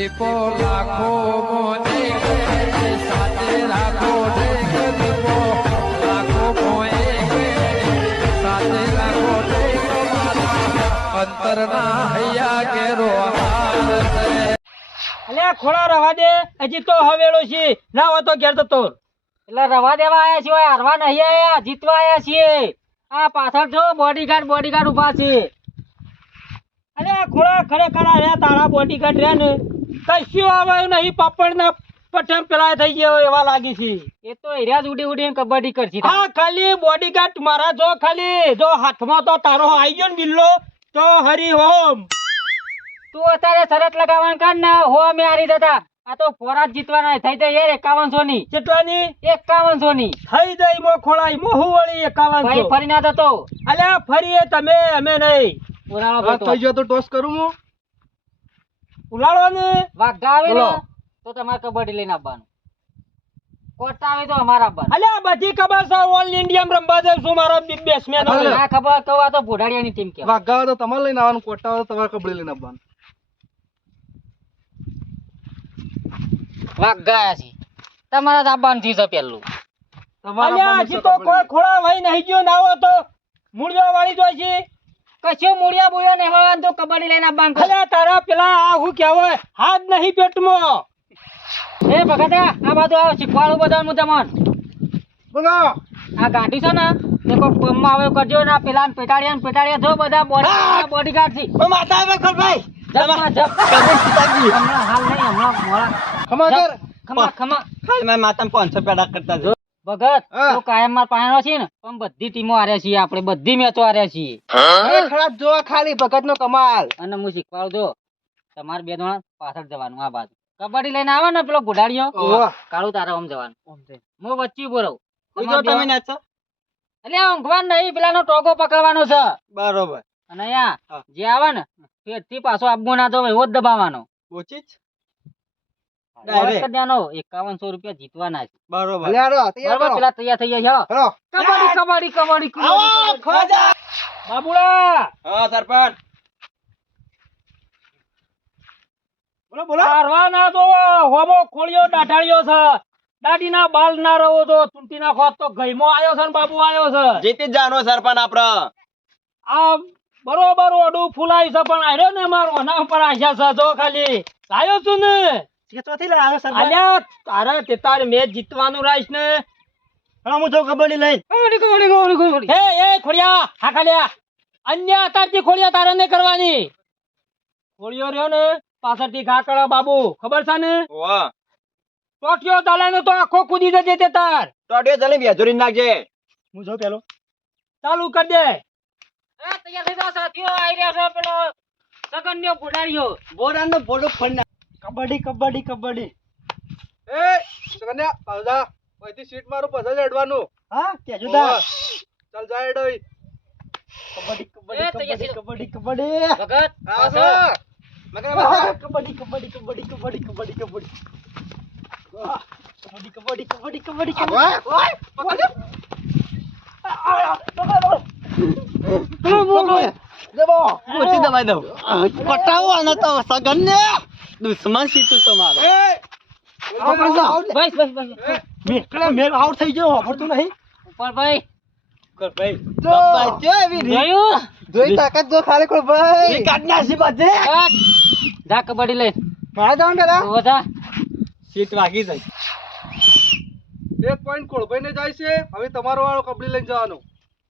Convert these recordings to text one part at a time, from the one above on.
દીપો લાખો સાથે રાખો લાખો સાથે રાખો અંતરના હૈયા કેરો અલ્યા ખોળા રવા દે, હજી તો હવેળો છે. ના હોય તો ઘેર તો એટલે રવા દેવા આયા છીએ, હારવા નહીં આયા, જીતવા આયા છીએ. આ પાછળ જો બોડીગાર્ડ બોડીગાર્ડ ઊભા છે. અરે ખોળા ખરેખર આ તારા બોડીગાર્ડ રહ્યા ને? કશું આવ્યું નહીં પાપડના પઠમ પેલા થઈ ગયો એવા લાગી છે. એ તો એરિયા જ ઉડી ઉડીને કબડ્ડી કરશે. હા ખાલી બોડીગાર્ડ મારા જો ખાલી. જો હાથમાં તો તારો આવી ગયો ને બિલ્લો તો હરી હોમ. તું અત્યારે શરત લગાવવાનું કાન ને હો અમે હારી જતા. આ તો ફોરા જીતવાના થઈ જાય યાર એકાવનસો ની. કેટલાની એકાવનસો ની. થઈ જાય મો ખોળાઈ મોહુ વળી એકાવનસો. ફરી ના થતો અલ્યા ફરી એ તમે અમે નહીં. થઈ ગયો તો ટોસ કરું હું ઉલાળો ને વાઘા આવે ને તો તમારે કબડ્ડી લઈને આવવાનું. કોટા આવે તો અમારા આવવાનું અલે બધી ખબર છે ઓલ ઇન્ડિયા રમવા દે છું મારા બેટ્સમેન. ના ખબર તો આ તો ભોડાડિયાની ટીમ કે વાઘા તો તમારે લઈને આવવાનું કોટા તો તમારે કબડ્ડી લઈને આવવાનું. વાઘ ગયા છે. તમારા દાબાનથી છે પેલું. તમારા તો કોઈ ખોળા ભાઈ નહીં ગયો ના હોય તો મૂળિયો વાળી જોઈ છે. કશો મૂળિયા બોયો ને હવે તો કબડ્ડી લઈને આવવાનું અલ્યા તારા પેલા આ હું કહેવાય? હાથ નહીં પેટમાં. એ ભગત આ બાજુ આવો શીખવાડું બધા હું તમને. બોલો. આ ગાંઠી છે ને એ કોઈ પમમાં આવે કરજો ને પેલા પેટાડિયા ને પેટાડિયા જો બધા બોડી બોડીગાર્ડ છે માતા આવે ભાઈ જપ જપ. હમણાં હાલ નહીં હમણાં મોડા. ખમા ખમા ખમા. મેં માતા પાંચસો પેડા કરતા જો. ભગત. તો કાયમ માર પાણો છે ને પણ બધી ટીમો હાર્યા છીએ આપણે બધી મેચો હાર્યા છીએ. ખરાબ જો ખાલી ભગત નો કમાલ. અને હું શીખવાડું જો તમારે બે જણા પાછળ જવાનું આ બાજુ. કબડ્ડી લઈને આવે ને પેલો ગુડાડીઓ કાળું તારા આમ જવાનું. હું વચ્ચે ઊભો રહું. તમે નાચો. એટલે ઊંઘવાન નહીં પેલાનો ટોકો પકડવાનો છે. બરોબર. અને અહીંયા જે આવે ને ફેરથી પાછો આપવો ના તો એવો જ દબાવવાનો. ઓછી જ બસ Direct. કરી દેવાનો એકાવનસો રૂપિયા જીતવાના છે. બરોબર. ભલે હાલો, તૈયાર બરાબર કરો. પેલા તૈયાર થઈ ગયા કબડ્ડી કબડ્ડી કબડ્ડી આવો, કબડ્ડી. ખોજા. બાબુલા હા સરપંચ. બોલો બોલો. હારવા ના તો હોમો ખોળિયો દાઢાળ્યો છે. દાઢીના બાલ ના રહો તો ચૂંટી નાખો. તો ગઈમો આવ્યો છે ને બાબુ આવ્યો છે. જીતી જ જાનો સરપંચ આપડે. આ બરોબર ઓડું ફૂલાય છે પણ આર્યો ને મારો એના ઉપર આશા છે જો ખાલી. લાયો છું ને. અલ્યા તારે તે તારે મેચ જીતવાનું રાઈશ ને. હા હું જો કબડ્ડી લઈને. હે એ ખોડિયા હા ખાલ્યા અન્ય અતારથી ખોડિયા તારે ને કરવાની. ખોડિયો રહ્યો ને પાછળથી ઘા બાબુ. ખબર છે ને? વાહ ટોટિયો તાલાનો તો આખો કૂદી જજે તે તાર. ટોટિયો ચાલે બેજોરી નાખજે. હું જો પેલો. ચાલુ કર દે. એ તૈયાર થઈ જાવ સાથીઓ. આઈ રહ્યા છો પેલો. સગન્યો ઘોડાડ્યો બોરાનો બોડો ફંડ કબડ્ડી કબડ્ડી કબડ્ડી એ સગન્યા પાવદા ઓયથી સીટ મારું પછી જ અડવાનું હા કેજો ઓહ. ચાલ જા એડોય કબડ્ડી કબડ્ડી કબડ્ડી કબડ્ડી કબડ્ડી ભગત આસો પાછળ. કબડ્ડી કબડ્ડી કબડ્ડી કબડ્ડી કબડ્ડી કબડ્ડી કબડ્ડી કબડ્ડી કબડ્ડી કબડ્ડી કબડ્ડી ઓય પકડ દેવો ઓછી દબાઈ દઉં પટાવો આને તો સગન ને દુશ્મન સીતું તમારો. બસ બસ બસ. મેકડા મેલ આઉટ થઈ ગયો વાપરતું નહીં. ઉપર ભાઈ. કર ભાઈ. જો. જો એવી રીત. જોયું? જોઈ તાકાત જો ખાલી કોઈ ભાઈ. ઈ કાઢ નાખી બધે. જા કબડ્ડી લઈ મારા જાવ પેલા? બધા સીટ વાગી જાય. એક પોઈન્ટ કોળભાઈ ને જાય છે. હવે તમારો વાળો કબડ્ડી લઈને જવાનો.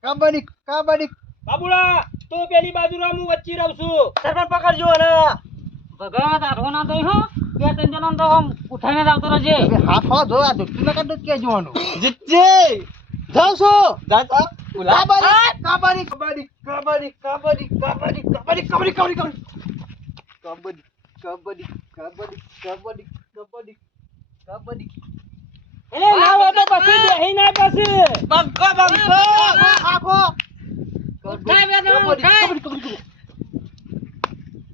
કબડ્ડી કબડ્ડી. બાબુડા તો પેલી બાજુ રામ હું વચ્ચે રહું છું. સરપંચ પકડજો અને ભગત આઠો ના દઈ હો બે ત્રણ જણા તો આમ ઉઠાઈને આવતો રહેજે હાથ હો જો આ દુખતી ના કાઢો કે જોવાનું જીતજે જાવ છો ઉલા કબડ્ડી કબડ્ડી કબડ્ડી કબડ્ડી કબડ્ડી કબડ્ડી કબડ્ડી કબડ્ડી કબડ્ડી કબડ્ડી કબડ્ડી કબડ્ડી કબડ્ડી કબડ્ડી કબડ્ડી એટલે ના હોય તો પછી બેહી ના પછી બંકો બંકો આખો જણા, ઉઠાય. કબડ્ડી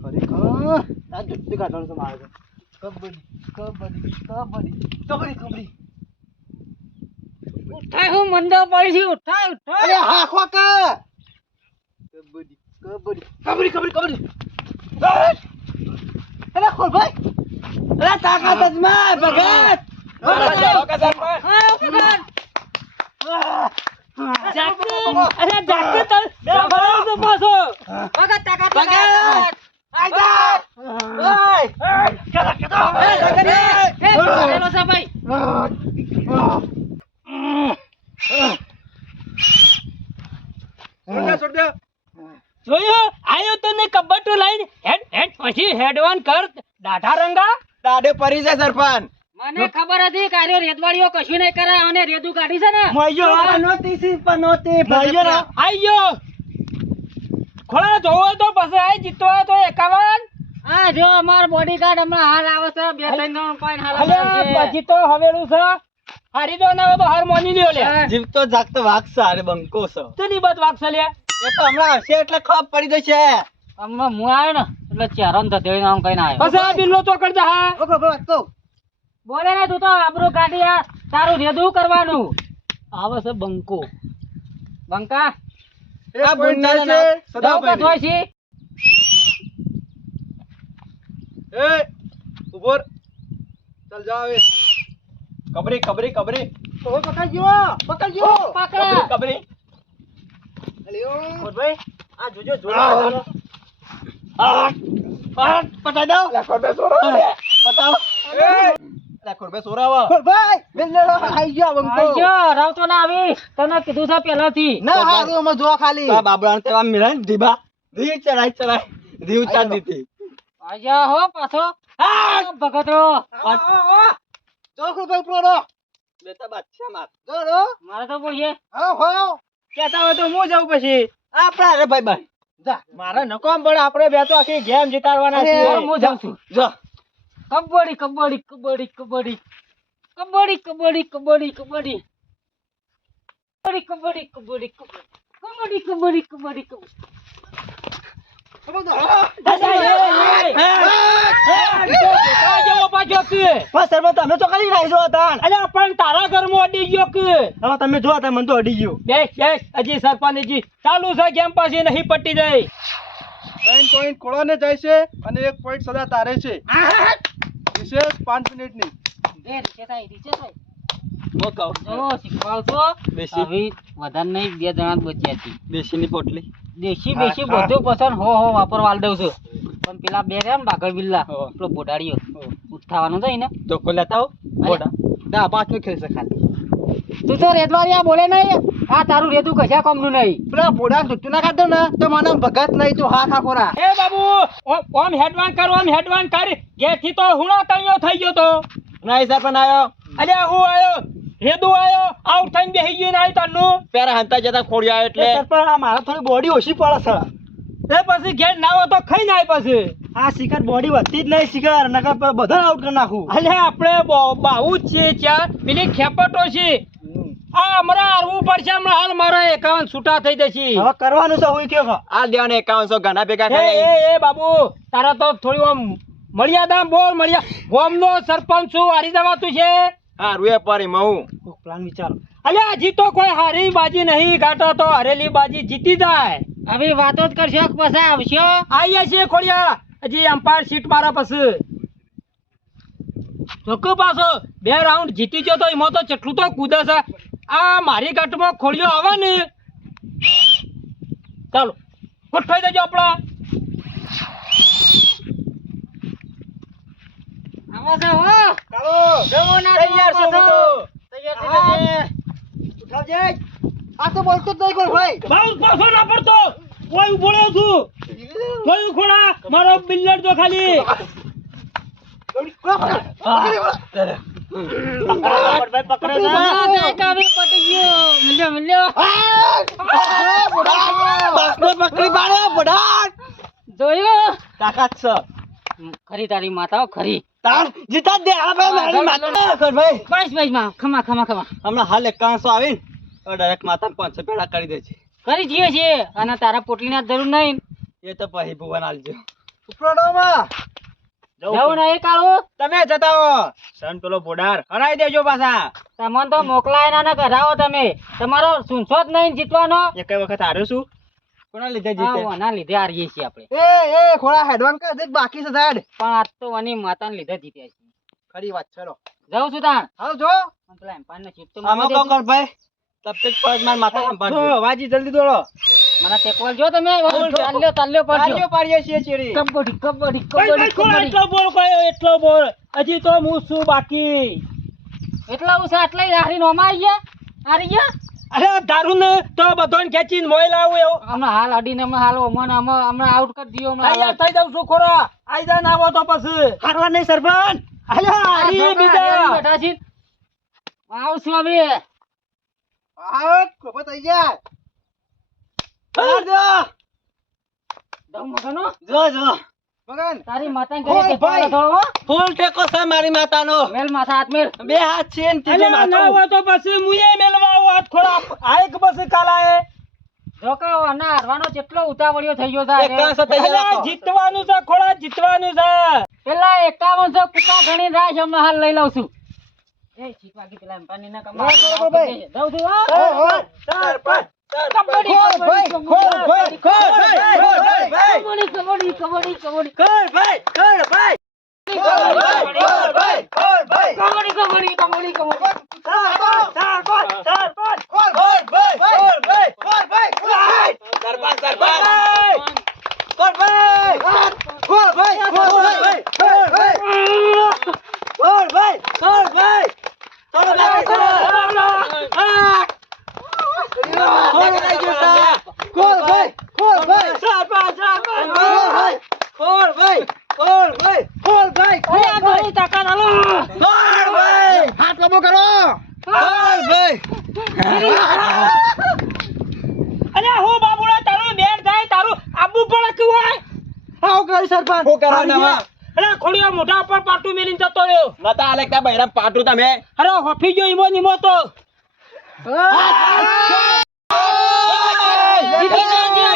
ખરેખર કાઢવાનું છે મારે કબડ્ડી કબડ્ડી કબડ્ડી કબડ્ડી કબડ્ડી ઉઠાય હું મંદો પડી છે ઉઠાય ઉઠાય અરે હા ખોકા કબડ્ડી કબડ્ડી કબડ્ડી કબડ્ડી કબડ્ડી અરે ખોલ ભાઈ અરે તાકાત જ માં ભગત જાગતે અરે જાગતે તો પાછો વગર તાકાત લગાડ. એ, ભરેલો છે ભાઈ જોયું? આયો તો ને લઈને હેડ હેડ પછી હેડ કર દાઢા રંગા. દાડે પરી જાય સરપંચ. મને ખબર હતી કે આર્યો રેતવાળીઓ કશું નહીં કરે અને રેતું કાઢી છે ને. મયો સી પનોતી આયો ખોળા જોવો તો પછી આઈ જીતો તો એકાવન. આ જો અમાર બોડીગાર્ડ હમણાં હાલ આવે છે. બે ત્રણ જણ હાલ આવે પછી તો હવેલું છે. હારી જો ના તો હાર મોની લ્યો લે. જીવતો જાગતો વાઘ અરે બંકો છે. તેની બત વાગશે લે. એ તો હમણાં આવશે એટલે ખબર પડી જશે. હમણાં હું આવ્યો ને એટલે ચહેરો ને ધધેડી નામ કઈ ના આવ્યો. પછી આ બિલ્લો તો કરતા હા. ઓકે બસ તો. બોલે ને તું તો આબરૂ કાઢી આ તારું રેદું કરવાનું. આવે છે બંકો. બંકા. એ ઉપર ચાલ જા હવે. કબરી કબરી કબરી. તો પકડજો પકડજો. પકડ. કબરી. અલ્યો ભાઈ આ જોજો જોડો આ આ પટાઈ દો. લાખો બે સોરો પટાવ ખોરભાઈ સોરાવા ખોરભાઈ બેલેડો આઈ ગયો તને કીધું છે પહેલાથી. ના ખાલી. બાબરાણ તેવા મિલન દીબા ધી ચરાઈ ચરાઈ દીવ ચાંદી આજો હો પાછો. ભગતો જો ભાઈ પ્રોડો બેટા બાદશાહ માર. જો રો મારે તો બોલીએ. હા હો. કેતા હોય તો હું જાઉં પછી? આપડા રે ભાઈ ભાઈ જા. મારે નકોમ પડે આપણે બે તો આખી ગેમ જીતાડવાના છે હું જાઉં છું. જો. કબડ્ડી કબડ્ડી કબડ્ડી. કબડ્ડી કબડ્ડી કબડ્ડી કબડ્ડી. કબડ્ડી કબડ્ડી કબડ્ડી કબડ્ડી. કબડ્ડી કબડ્ડી કબડ્ડી કબડ્ડી. તમે તો કરી પણ તારા ઘરમાં અડી ગયો કે હવે તમે જોવા તા મને તો અડી ગયો બેસ બેસ હજી સરપંચજી ચાલુ છે ગેમ પાછી નહીં પટી જાય ત્રણ પોઈન્ટ કોળાને જાય છે અને એક પોઈન્ટ સદા તારે છે વિશેષ પાંચ મિનિટની એ રીચે થાય રીચે થાય વધારે નહીં બે જણા બચ્યા દેશીની પોટલી. દેશી બેશી બધું પસંદ હો હો વાપરવા વાલ દઉં છું. પણ પેલા બે રહ્યા ને બાગર બિલ્લા હો. પેલો બોડાડીઓ. ઉઠાવાનું છે ને તો કો લેતા હો બોડા. દા પાંચનું ખેલશે ખાલી. તું તો રેતવાળિયા બોલે નહીં. આ તારું રેતું કશા કોમનું નહીં. પેલા બોડા તું ના ખાતો ને? તો મને ભગત નહીં તું હાથ આખોરા એ બાબુ ઓમ હેડવાન કર ઓમ હેડવાન કર. જેથી તો હુણો તૈયો થઈ ગયો તો. નહીં સર પણ આયો અલ્યા હું આયો આયો આઉટ થઈને બેહી ગયો ને પેરા હંતા જતા ખોડિયા એટલે. પણ આ મારા થોડી બોડી ઓછી પડે સર એ પછી ઘેર ના હોય તો ખાઈ નાય પછી. આ શિકાર બોડી વધતી જ નહીં શિકાર નકર બધા આઉટ કરી નાખું. અલે આપણે બ- બાવું જ છીએ ત્યાં પેલી ખેપટો છે. આ હમણાં હારવું પડશે હમણાં હાલ મારા એકાવન છૂટા થઈ જશે. હવે કરવાનું છે હોય કે આ દેવાને એકાવનસો ઘણા ભેગા થાય એ એ બાબુ તારા તો થોડી આમ મર્યાદા બોલ મળ્યા. ગોમનો સરપંચ છું હારી જવાતું છે. હા રૂએ પરી મહું પ્લાન વિચારો. અલ્યા હજી તો કોઈ હારી બાજી નહીં ગાટો તો હરેલી બાજી જીતી જાય. હવે વાતો જ કરશો પછી આવશો? આઈએ છીએ ખોડિયા હજી અમ્પાયર સીટ મારા પછી ચોખ્ખું પાછો. બે રાઉન્ડ જીતી ગયો તો એમાં તો ચટલું તો કૂદે છે. આ મારી ગાંઠમાં ખોડિયો આવે ને. ચાલો ગોઠવાઈ દેજો આપણા આવો છે હો ચાલો જવો ના તૈયાર છું હું તો. તૈયાર છે ઉઠાવજે આ તો બોલતો જ નહીં કોઈ ભાઈ. બાઉસ પાછો ના પડતો. કોઈ ઊભો છું. કોઈ ખોડા મારો બિલ્લર તો ખાલી. જોયું? તાકાત છે. ખરી તારી માતા ખરી. તાર જીતા દે આ ભાઈ મારી માતા કર ભાઈ. બસ બસમાં ખમા ખમા ખમા. હમણાં હાલ એક કાંસો આવીને ડાયરેક્ટ માતા પાંચસો પેડા કરી દે છે. કરી જઈએ છે અને તારા પોટલીના જરૂર નહીં. એ તો પછી ભુવન આલજો જવું નહીં કાળું. તમે જતા હો. સન પેલો બોડાર હરાઈ દેજો પાછા. તમને તો મોકલાય ના કરાવો તમે. તમારો સુનસો જ નહીં જીતવાનો. એક વખત હાર્યો છું. કોના લીધે હા, જીતે ઓના લીધે હારીએ છીએ આપણે. એ એ ખોળા હેડવાન કર દે બાકી છે સાઈડ પણ આજ તો વની માતાને લીધે જીત્યા છીએ. ખરી વાત ચલો. જાઉં છું તાણ. હાલ જો. અને પેલા એમ્પાયરનો ચીપ તો આમાં કો કર ભાઈ? તબ તક પાંચ માર માતા સંભાળજો. જો વાજી જલ્દી દોડો. મને ટેકવાલ જો તમે ચાલ્યો ચાલ્યો પડજો. પાડીઓ પાડીએ છીએ ચીડી કબડ્ડી કબડ્ડી કબડ્ડી એટલો બોલ કયો એટલો બોલ હજી તો હું શું બાકી. એટલા ઉસા આટલા હારી નોમાં આવી ગયા? હારી ગયા? અરે દારૂ ને તો બધોને ખેંચીને મોય લાવું એવો. હમણાં હાલ અડીને હમણાં હાલ મને હમણાં હમણાં આઉટ કરી દીધો હમણાં તૈયાર થઈ જાવ છું ખોરો. આઈ જા આવો તો પછી. હારવા નહીં સરપંચ. અલ્યા આ હારી બીજા. હારી બેઠા છે. આવશું હવે. આવ ખબર થઈ જાય. દમ મગનો જો જો. મગન તારી માતા કે ભાઈ. ફૂલ ટેકો છે મારી માતાનો. મેલ માથા હાથ મેલ. બે હાથ છે ને તીજો માથો ના. હોય તો પછી મુયે મેલવા આવું હાથ ખોરા આ એક પછી કાલાએ જોકા ના હારવાનો જેટલો ઉતાવળિયો થઈ ગયો છે. જીતવાનું છે ખોળા જીતવાનું છે. પેલા એકાવન સો કુકા ગણી રાખ હમણાં હાલ લઈ લઉં છું. એ ચીકવાકી પેલા પાણી ના કમા દઉં છું. સરપંચ કબડ્ડી, કબડ્ડી, કબડ્ડી, ભાઈ. કબડ્ડી, કબડ્ડી, કબડ્ડી, કબડ્ડી. કર ભાઈ કર ભાઈ ખોલ ભાઈ, ખોલ ભાઈ, ખોલ ભાઈ. કબડ્ડી, કબડ્ડી, કબડ્ડી, કબડ્ડી. સરપંચ, સરપંચ સરપંચ ખોલ કર ભાઈ કર ભાઈ ખોલ ભાઈ, ખોલ ભાઈ. સરપંચ સરપંચ કર ભાઈ ખોલ ભાઈ, ખોલ ભાઈ, ખોલ ભાઈ. કર ભાઈ કર ભાઈ થોડો બાકી છે આ થોડો ભાઈ છે ખોલ ભાઈ, ખોલ ભાઈ. સરપંચ સરપંચ ખોલ ભાઈ, ખોલ ભાઈ ખોલ ભાઈ, ખોલ ભાઈ. તાકા નાલો ખોલ ભાઈ. હાથ લાંબો કરો. ખોલ ભાઈ. અરે હું બાબુડા તારું મેળ થાય તારું આબુ પડે કે હોય. આવો કરી સરપંચ. શું કરવાના અરે અલ્યા ખોડિયા મોઢા ઉપર પાટું મેલીને જતો રહ્યો. નતા આલે કે બૈરામ પાટું તમે? અરે હોફી ગયો ઈમો નીમો તો. હા. Đi đi đi đi